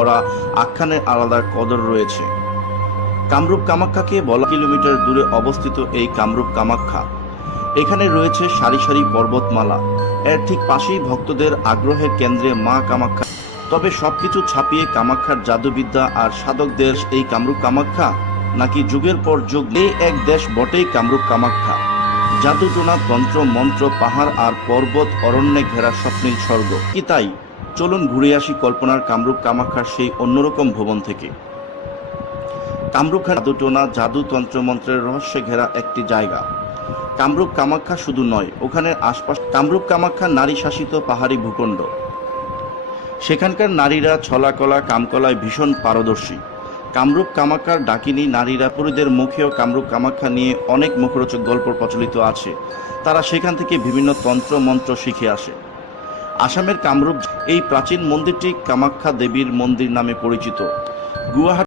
করা আখ্যানের আলাদা কদর রয়েছে। কামরূপ কামাখ্যাকে বলা কিলোমিটার দূরে অবস্থিত এই কামরূপ কামাখ্যা, এখানে রয়েছে সারি সারি পর্বতমালা। এর ঠিক পাশেই ভক্তদের আগ্রহের কেন্দ্রে মা কামাখ্যা। তবে সবকিছু ছাপিয়ে কামাখ্যার জাদুবিদ্যা আর সাধকদের এই কামরূপ কামাখ্যা, নাকি যুগের পর যুগ এই এক দেশ বটেই কামরূপ কামাখ্যা। জাদুটোনা, তন্ত্র মন্ত্র, পাহাড় আর পর্বত অরণ্যে ঘেরা স্বপ্নীল স্বর্গ। কি তাই? চলুন ঘুরে আসি কল্পনার কামরূপ কামাখ্যার সেই অন্যরকম ভবন থেকে। কামরূপ জাদুটোনা, জাদু, তন্ত্রমন্ত্রের রহস্যে ঘেরা একটি জায়গা। কামরূপ কামাখ্যা শুধু নয়, ওখানের আশপাশ কামরূপ কামাখ্যা নারী শাসিত পাহাড়ি ভূখণ্ড। সেখানকার নারীরা ছলাকলা, কামকলায় ভীষণ পারদর্শী। কামরূপ কামাখ্যার ডাকিনী নারীরা পুরীদের মুখেও কামরূপ কামাখ্যা নিয়ে অনেক মুখরোচক গল্প প্রচলিত আছে। তারা সেখান থেকে বিভিন্ন তন্ত্র মন্ত্র শিখে আসে। আসামের কামরূপ এই প্রাচীন মন্দিরটি কামাখ্যা দেবীর মন্দির নামে পরিচিত। গুয়াহাটি